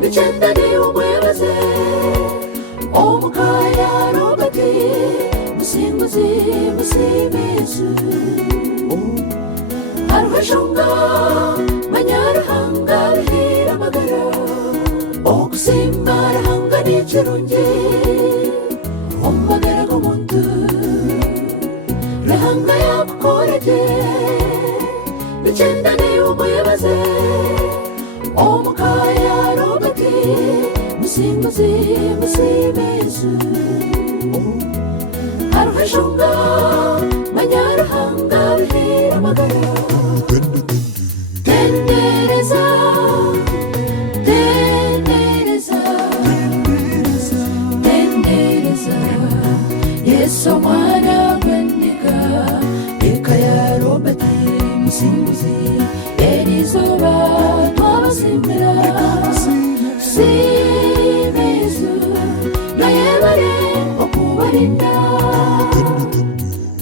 Nichendane umwebaze omukaya robati musinguzi musimesu Arvashunga manyarahanga bihira magara okusimara hanga nichirungi omagara gomuntu Rahanga yakukoreje Nichendane umwebaze omukaya robati musinguzi musimesu Arvashunga manyarahanga bihira magara Tendereza Tendereza Tendereza Yesu mwana gwendika Ekaya robati musinguzi Erizoba twabasimira Simezu Nayebare okubarinda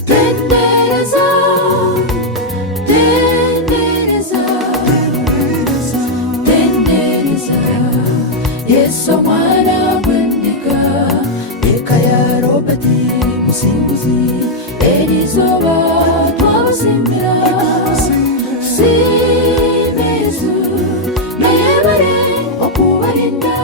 Tendereza Tendereza Tendereza Yesu mwana gwendika Ekaya robati musinguzi Erizoba twabasimira Simezu Nayebare okubarinda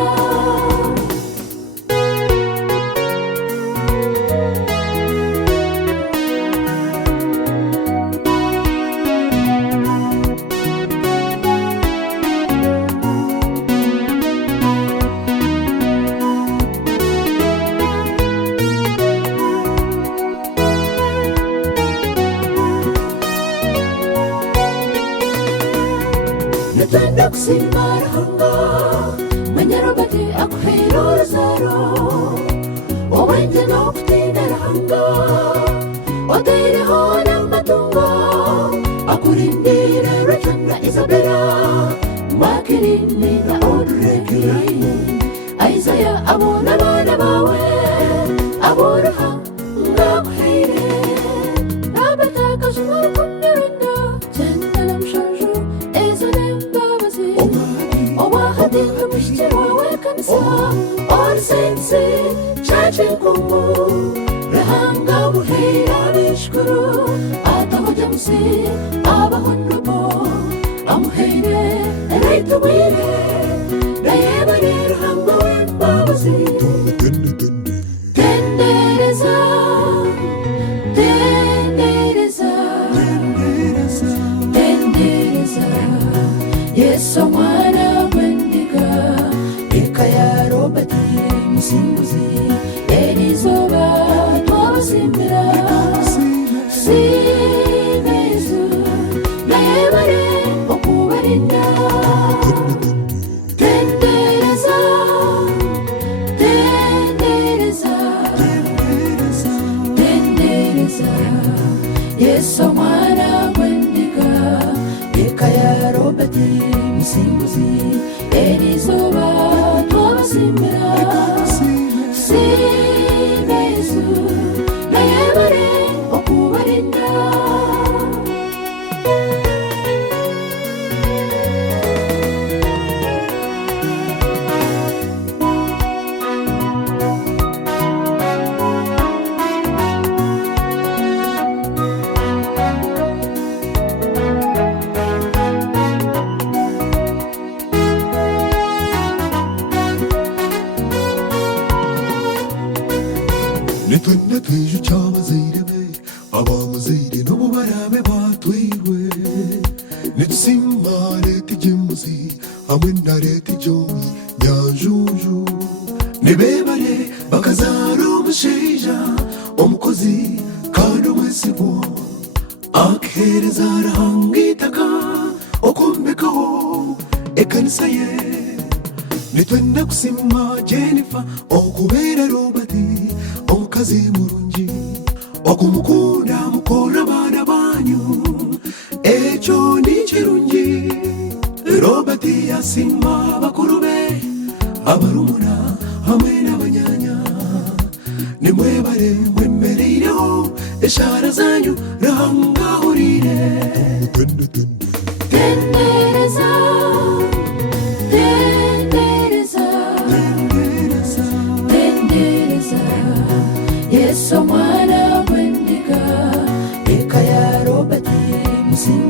Natanda kusimara hanga Manyarobati akuhiro rozaro Owende no kutinara hanga Oteire hona matungo Akurindire rechanda Isabella Makirini na odreki Isaiah abona bana bawe Abona hanga kuhire Nabataka shumara kunirenda Chendalam shanju Ezonem babazi Owahadinga mishtirwa wekanisa Orsensi Chachin kumu Rahanga wuhira bishkuru Atahujamsi Abahunrubo Amuhire Ereitu wire Nayebare rahanga wembabazi Tendereza Tendereza Tendereza Yesu mwana gwendika Ekaya robati musinguzi Erizoba twabasimira Simezu Nayebare okubarinda Tendereza Tendereza Tendereza Yesu mwana gwendika Ekaya robati musinguzi Erizoba twabasimira Simezu Nayebare okubarinda Nitwende twejo cyabazirebe abamuzire no barame batwiwe Nitusimare tijemuzi hamwe na leta joyi nyanjuju Nibebare bakazara umusheja omukozi kandi umwesibo Akhereza rahangitaka okombekaho ekanisa ye Nitwende kusima Jennifer okubera Robati omukazi murungi okumukunda mukora abana banyu ekyo ni kirungi Robati yasima bakuru be abarumuna hamwe n'abanyanya nimwebare mwemereireho eshara zanyu rahangahurire Tendereza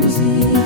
mucunguzi